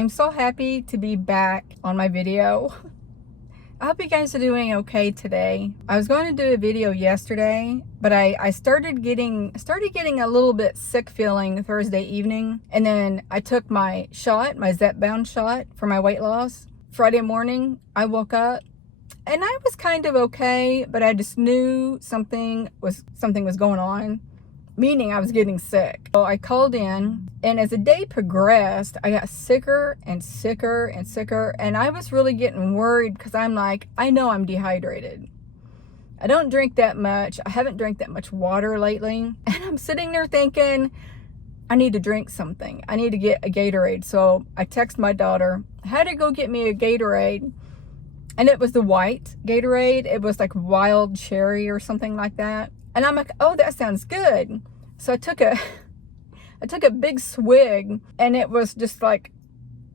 I'm so happy to be back on my video. I hope you guys are doing okay today. I was going to do a video yesterday, but I started getting a little bit sick feeling Thursday evening, and then I took my shot, my Zepbound shot for my weight loss. Friday morning, I woke up and I was kind of okay, but I just knew something was going on. Meaning I was getting sick. So I called in, and as the day progressed, I got sicker and sicker and sicker, and I was really getting worried because I'm like, I know I'm dehydrated. I don't drink that much. I haven't drank that much water lately, and I'm sitting there thinking, I need to drink something. I need to get a Gatorade. So I text my daughter, I had to go get me a Gatorade, and it was the white Gatorade. It was like wild cherry or something like that. And I'm like, oh, that sounds good. So I took a big swig, and it was just like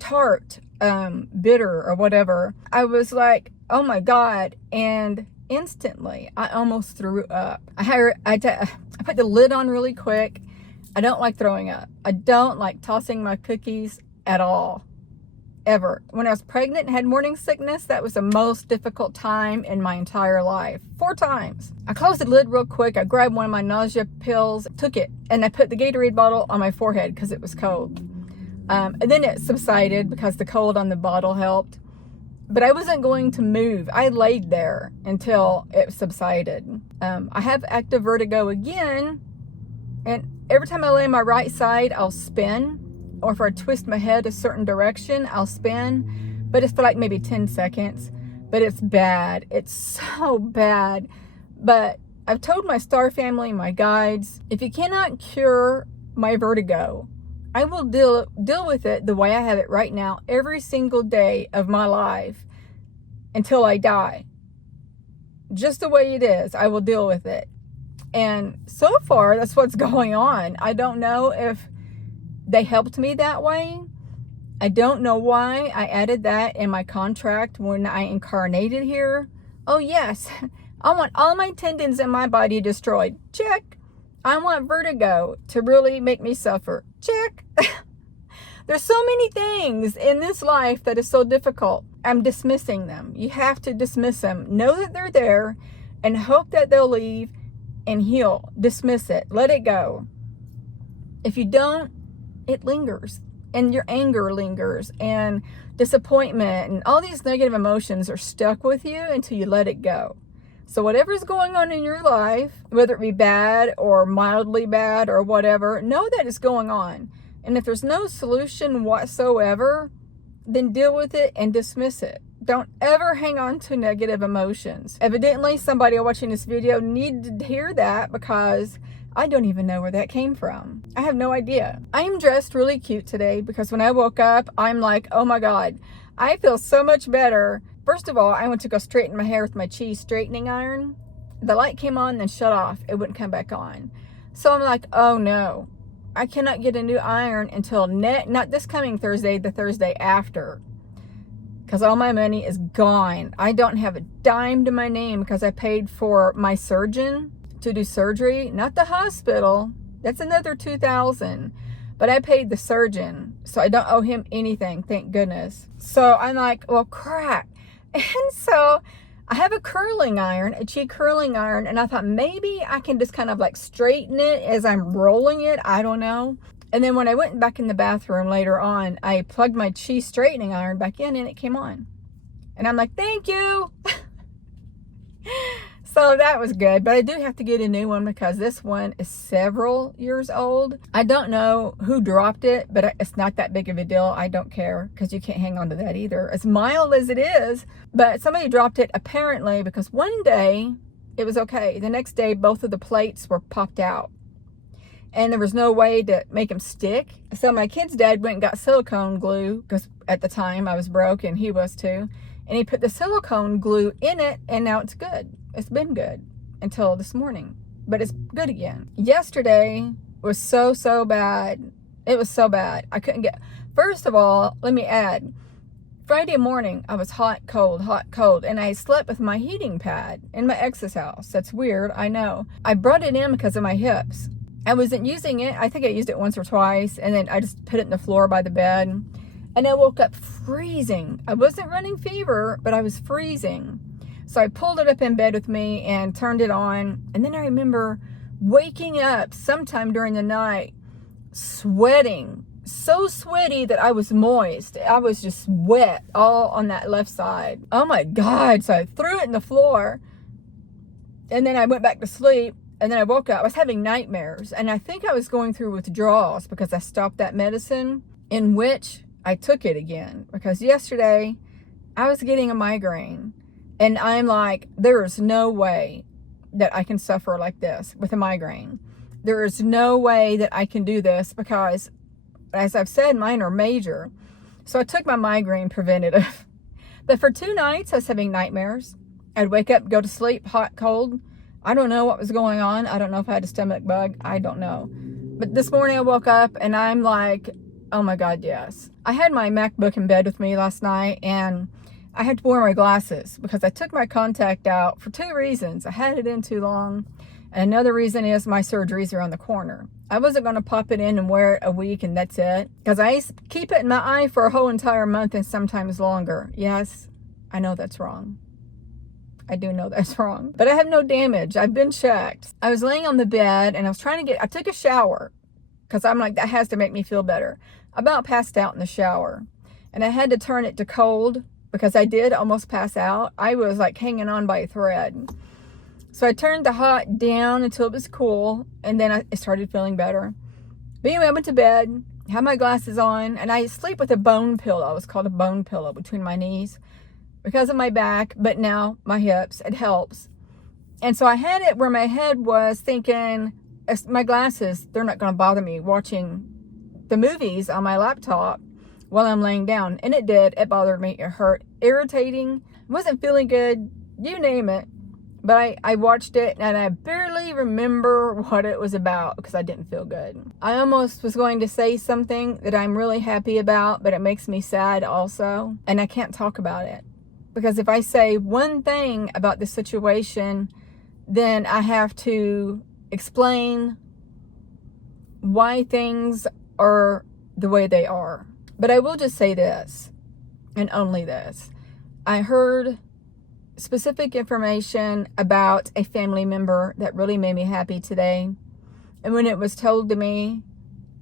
tart, bitter or whatever. I was like, oh my God. And instantly I almost threw up. I put the lid on really quick. I don't like throwing up. I don't like tossing my cookies at all. Ever. When I was pregnant and had morning sickness, that was the most difficult time in my entire life. 4 times. I closed the lid real quick. I grabbed one of my nausea pills, took it, and I put the Gatorade bottle on my forehead because it was cold. And then it subsided because the cold on the bottle helped. But I wasn't going to move. I laid there until it subsided. I have active vertigo again, and every time I lay on my right side, I'll spin. Or if I twist my head a certain direction, I'll spin, but it's for like maybe 10 seconds, but it's bad. It's so bad. But I've told my star family, my guides, if you cannot cure my vertigo, I will deal with it the way I have it right now, every single day of my life until I die. Just the way it is, I will deal with it. And so far, that's what's going on. I don't know if they helped me that way. I don't know why I added that in my contract when I incarnated here. Oh yes, I want all my tendons in my body destroyed. Check. I want vertigo to really make me suffer. Check. There's so many things in this life that is so difficult. I'm dismissing them. You have to dismiss them. Know that they're there and hope that they'll leave and heal. Dismiss it. Let it go. If you don't, it lingers, and your anger lingers, and disappointment and all these negative emotions are stuck with you until you let it go. So whatever's going on in your life, whether it be bad or mildly bad or whatever, know that it's going on. And if there's no solution whatsoever, then deal with it and dismiss it. Don't ever hang on to negative emotions. Evidently, somebody watching this video needed to hear that because I don't even know where that came from. I have no idea. I am dressed really cute today because when I woke up, I'm like, oh my God, I feel so much better. First of all, I went to go straighten my hair with my cheese straightening iron. The light came on, then shut off. It wouldn't come back on. So I'm like, oh no, I cannot get a new iron until not this coming Thursday, the Thursday after. Because all my money is gone. I don't have a dime to my name because I paid for my surgeon to do surgery, not the hospital. That's another $2,000. But I paid the surgeon, so I don't owe him anything, thank goodness. So I'm like, well, crap. And so I have a curling iron, a cheek curling iron, and I thought maybe I can just kind of like straighten it as I'm rolling it. I don't know. And then when I went back in the bathroom later on, I plugged my cheese straightening iron back in and it came on. And I'm like, thank you. So that was good, but I do have to get a new one because this one is several years old. I don't know who dropped it, but it's not that big of a deal. I don't care because you can't hang on to that either. As mild as it is, but somebody dropped it apparently because one day it was okay. The next day, both of the plates were popped out and there was no way to make them stick. So my kid's dad went and got silicone glue because at the time I was broke and he was too. And he put the silicone glue in it, and now it's good. It's been good until this morning, but it's good again. Yesterday was so bad. It was so bad. I couldn't get, first of all, let me add, Friday morning, I was hot, cold, and I slept with my heating pad in my ex's house. That's weird, I know. I brought it in because of my hips. I wasn't using it. I think I used it once or twice, and then I just put it in the floor by the bed. And I woke up freezing. I wasn't running fever, but I was freezing. So I pulled it up in bed with me and turned it on. And then I remember waking up sometime during the night, sweating. So sweaty that I was moist. I was just wet all on that left side. Oh my God. So I threw it in the floor. And then I went back to sleep. And then I woke up. I was having nightmares. And I think I was going through withdrawals because I stopped that medicine, in which I took it again. Because yesterday I was getting a migraine. And I'm like, there is no way that I can suffer like this with a migraine. There is no way that I can do this because, as I've said, mine are major. So I took my migraine preventative. But for 2 nights, I was having nightmares. I'd wake up, go to sleep, hot, cold. I don't know what was going on. I don't know if I had a stomach bug. I don't know. But this morning I woke up and I'm like, oh my God, yes. I had my MacBook in bed with me last night and I had to wear my glasses because I took my contact out for 2 reasons. I had it in too long. And another reason is my surgery's around the corner. I wasn't going to pop it in and wear it a week and that's it. Because I keep it in my eye for a whole entire month and sometimes longer. Yes, I know that's wrong. I do know that's wrong. But I have no damage. I've been checked. I was laying on the bed and I took a shower. Because I'm like, that has to make me feel better. I about passed out in the shower. And I had to turn it to cold because I did almost pass out. I was like hanging on by a thread. So I turned the hot down until it was cool, and then I started feeling better. But anyway, I went to bed, had my glasses on, and I sleep with a bone pillow. It's called a bone pillow between my knees because of my back, but now my hips, it helps. And so I had it where my head was thinking, my glasses, they're not going to bother me watching the movies on my laptop while I'm laying down. And it did. It bothered me. It hurt. Irritating. Wasn't feeling good. You name it. But I watched it and I barely remember what it was about because I didn't feel good. I almost was going to say something that I'm really happy about, but it makes me sad also. And I can't talk about it. Because if I say one thing about the situation, then I have to explain why things are the way they are. But I will just say this, and only this. I heard specific information about a family member that really made me happy today. And when it was told to me,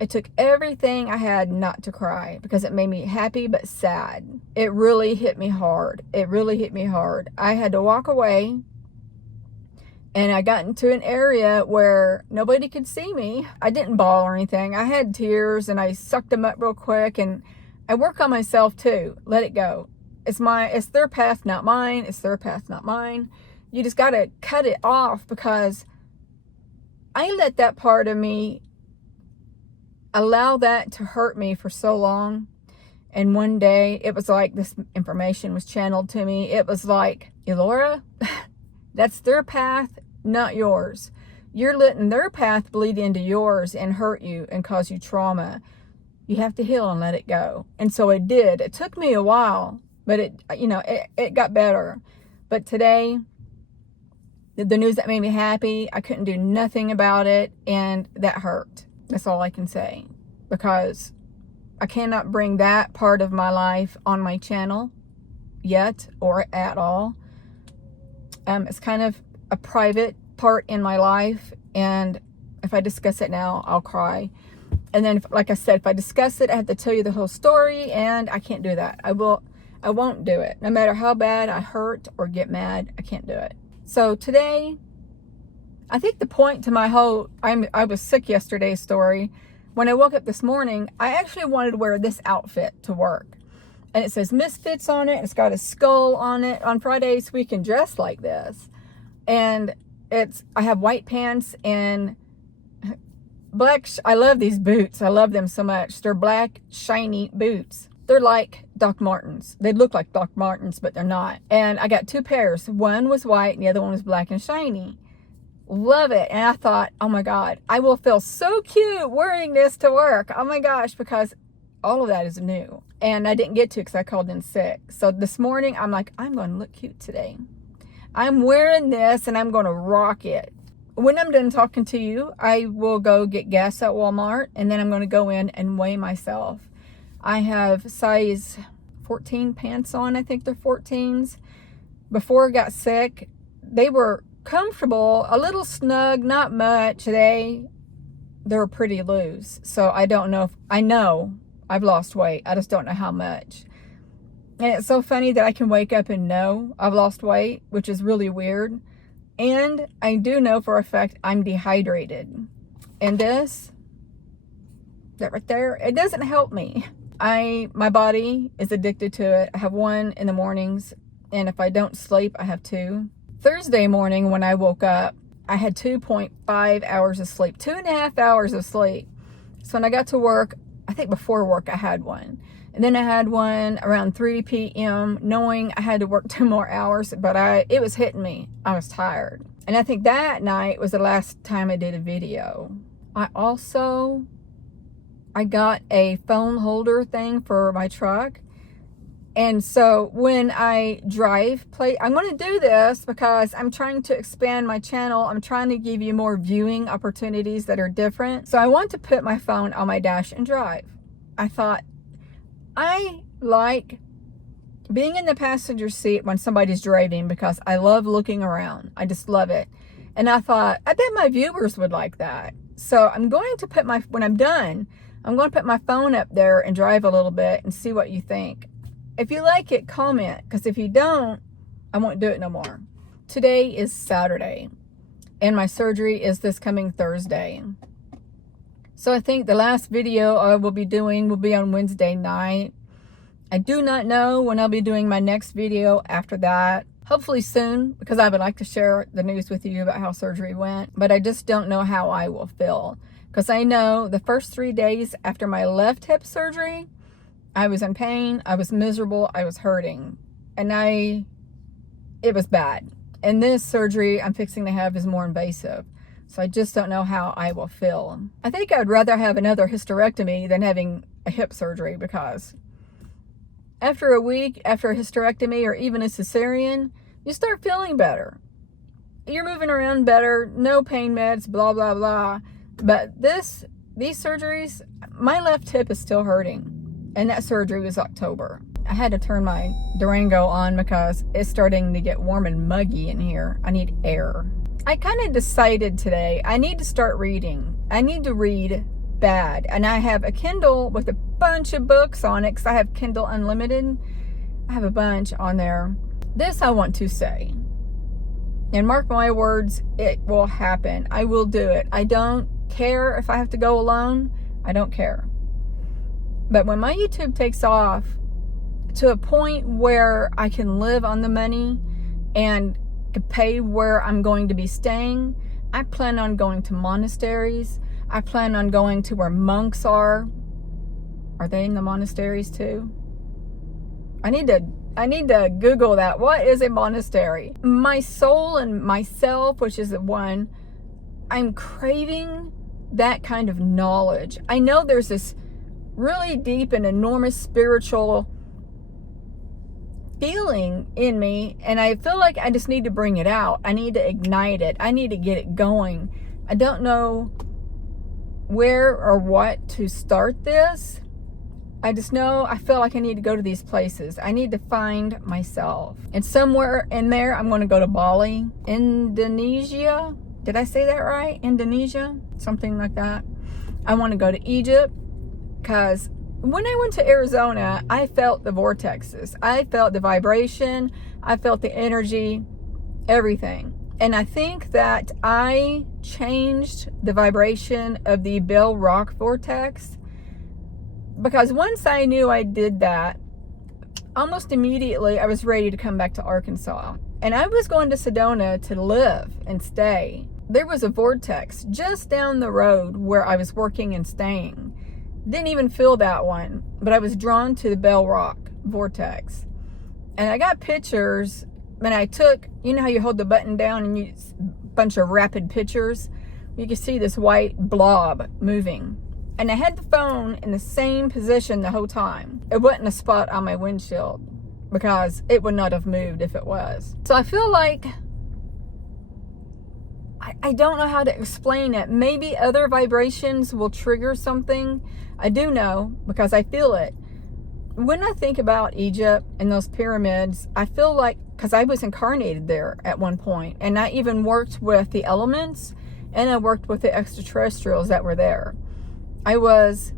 it took everything I had not to cry because it made me happy but sad. It really hit me hard. It really hit me hard. I had to walk away and I got into an area where nobody could see me. I didn't bawl or anything. I had tears and I sucked them up real quick, and I work on myself too. Let it go. It's their path, not mine. It's their path, not mine. You just got to cut it off because I let that part of me allow that to hurt me for so long. And one day it was like this information was channeled to me. It was like, Elora, that's their path, not yours. You're letting their path bleed into yours and hurt you and cause you trauma. You have to heal and let it go. And so it did. It took me a while, but it got better. But today, the news that made me happy, I couldn't do nothing about it, and that hurt. That's all I can say, because I cannot bring that part of my life on my channel yet or at all. It's kind of a private part in my life, and if I discuss it now, I'll cry. And then, like I said, if I discuss it, I have to tell you the whole story, and I can't do that. I won't do it. No matter how bad I hurt or get mad, I can't do it. So today, I think the point to my whole, I was sick yesterday story, when I woke up this morning, I actually wanted to wear this outfit to work. And it says Misfits on it. It's got a skull on it. On Fridays, we can dress like this. And I have white pants and black, I love these boots. I love them so much. They're black, shiny boots. They're like Doc Martens. They look like Doc Martens, but they're not. And I got 2 pairs. One was white and the other one was black and shiny. Love it. And I thought, oh my God, I will feel so cute wearing this to work. Oh my gosh, because all of that is new. And I didn't get to because I called in sick. So this morning, I'm like, I'm going to look cute today. I'm wearing this and I'm going to rock it. When I'm done talking to you, I will go get gas at Walmart, and then I'm going to go in and weigh myself. I have size 14 pants on. I think they're 14s. Before I got sick, they were comfortable, a little snug, not much. Today, they're pretty loose. So I don't know if, I know I've lost weight. I just don't know how much. And it's so funny that I can wake up and know I've lost weight, which is really weird. And I do know for a fact I'm dehydrated. And this, that right there, it doesn't help me. My body is addicted to it. I have one in the mornings, and if I don't sleep, I have two. Thursday morning when I woke up, I had 2.5 hours of sleep, 2.5 hours of sleep. So when I got to work, I think before work I had one. And then I had one around 3 p.m. knowing I had to work 2 more hours, but it was hitting me. I was tired. And I think that night was the last time I did a video. I got a phone holder thing for my truck. And so when I I'm going to do this because I'm trying to expand my channel. I'm trying to give you more viewing opportunities that are different. So I want to put my phone on my dash and drive. I thought, I like being in the passenger seat when somebody's driving because I love looking around. I just love it. And I thought, I bet my viewers would like that. So I'm going to put when I'm done, I'm going to put my phone up there and drive a little bit and see what you think. If you like it, comment, because if you don't, I won't do it no more. Today is Saturday, and my surgery is this coming Thursday. So I think the last video I will be doing will be on Wednesday night. I do not know when I'll be doing my next video after that. Hopefully soon, because I would like to share the news with you about how surgery went. But I just don't know how I will feel. Because I know the first 3 days after my left hip surgery, I was in pain, I was miserable, I was hurting. And it was bad. And this surgery I'm fixing to have is more invasive. So I just don't know how I will feel. I think I would rather have another hysterectomy than having a hip surgery, because after a week, after a hysterectomy or even a cesarean, you start feeling better. You're moving around better, no pain meds, blah, blah, blah. But these surgeries, my left hip is still hurting. And that surgery was October. I had to turn my Durango on because it's starting to get warm and muggy in here. I need air. I kind of decided today I need to start reading. I need to read bad. And I have a Kindle with a bunch of books on it because I have Kindle Unlimited. I have a bunch on there. This I want to say. And mark my words, it will happen. I will do it. I don't care if I have to go alone. I don't care. But when my YouTube takes off to a point where I can live on the money and pay where I'm going to be staying, I plan on going to monasteries. I plan on going to where monks are. Are they in the monasteries too? I need to Google that. What is a monastery? My soul and myself, which is the one, I'm craving that kind of knowledge. I know there's this really deep and enormous spiritual feeling in me, and I feel like I just need to bring it out. I need to ignite it. I need to get it going. I don't know where or what to start this. I just know I feel like I need to go to these places. I need to find myself. And somewhere in there, I'm going to go to Bali, Indonesia. Did I say that right? Indonesia? Something like that. I want to go to Egypt. Because when I went to Arizona, I felt the vortexes. I felt the vibration. I felt the energy, everything. And I think that I changed the vibration of the Bell Rock vortex. Because once I knew I did that, almost immediately I was ready to come back to Arkansas. And I was going to Sedona to live and stay. There was a vortex just down the road where I was working and staying. Didn't even feel that one, but I was drawn to the Bell Rock vortex. And I got pictures, and I took, you know how you hold the button down and you bunch of rapid pictures? You can see this white blob moving. And I had the phone in the same position the whole time. It wasn't a spot on my windshield because it would not have moved if it was. So I feel like I don't know how to explain it. Maybe other vibrations will trigger something. I do know because I feel it. when I think about Egypt and those pyramids, I feel like, because I was incarnated there at one point, and I even worked with the elements, and I worked with the extraterrestrials that were there. I was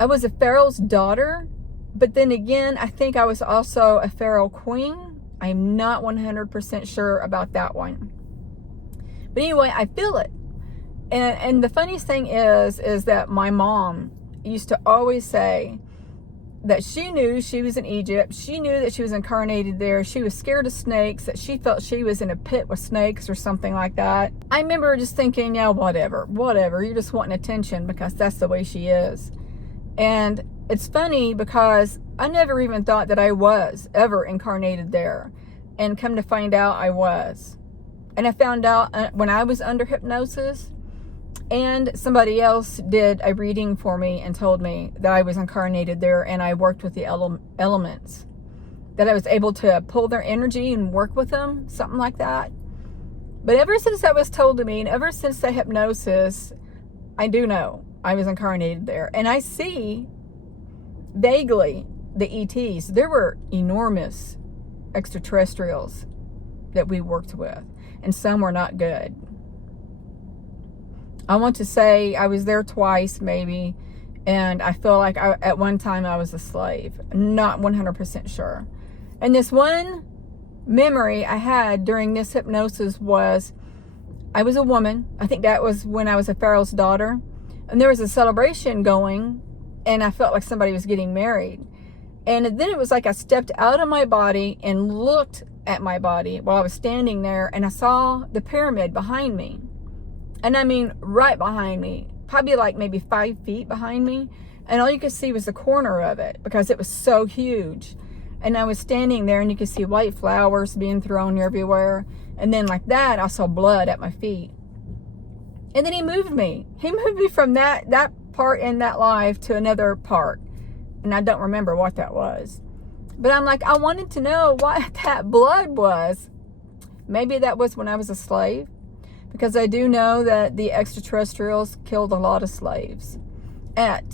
a pharaoh's daughter, but then again, I think I was also a pharaoh queen. I'm not 100% sure about that one. But anyway, I feel it. And the funniest thing is that my mom used to always say that she knew she was in Egypt. She knew that she was incarnated there. She was scared of snakes, that she felt she was in a pit with snakes or something like that. I remember just thinking, yeah, whatever, you're just wanting attention, because that's the way she is. And it's funny because I never even thought that I was ever incarnated there. And come to find out, I was. And I found out when I was under hypnosis, and somebody else did a reading for me and told me that I was incarnated there, and I worked with the elements, that I was able to pull their energy and work with them, something like that. But ever since that was told to me, and ever since the hypnosis, I do know I was incarnated there. And I see vaguely the ETs. There were enormous extraterrestrials that we worked with, and some were not good. I want to say I was there twice maybe, and I feel like at one time I was a slave. Not 100% sure. And this one memory I had during this hypnosis was, I was a woman. I think that was when I was a pharaoh's daughter, and there was a celebration going, and I felt like somebody was getting married. And then it was like I stepped out of my body and looked at my body while I was standing there, and I saw the pyramid behind me. And I mean, right behind me, probably like maybe 5 feet behind me. And all you could see was the corner of it, because it was so huge. And I was standing there, and you could see white flowers being thrown everywhere. And then like that, I saw blood at my feet. And then he moved me. He moved me from that part in that life to another part. And I don't remember what that was. But I'm like, I wanted to know what that blood was. Maybe that was when I was a slave. Because I do know that the extraterrestrials killed a lot of slaves at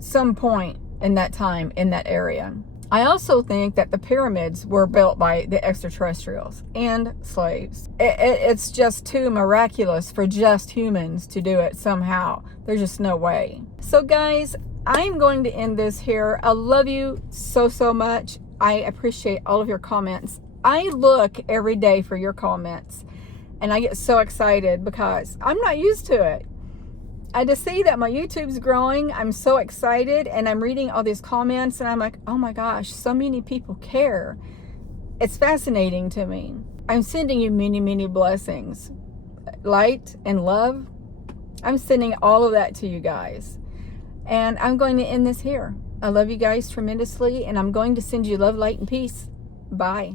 some point in that time in that area. I also think that the pyramids were built by the extraterrestrials and slaves. It's just too miraculous for just humans to do it somehow. There's just no way. So guys, I'm going to end this here. I love you so much. I appreciate all of your comments. I look every day for your comments. And I get so excited because I'm not used to it. I just see that my YouTube's growing. I'm so excited, and I'm reading all these comments, and I'm like, oh my gosh, so many people care. It's fascinating to me. I'm sending you many blessings. Light and love. I'm sending all of that to you guys. And I'm going to end this here. I love you guys tremendously, and I'm going to send you love, light, and peace. Bye.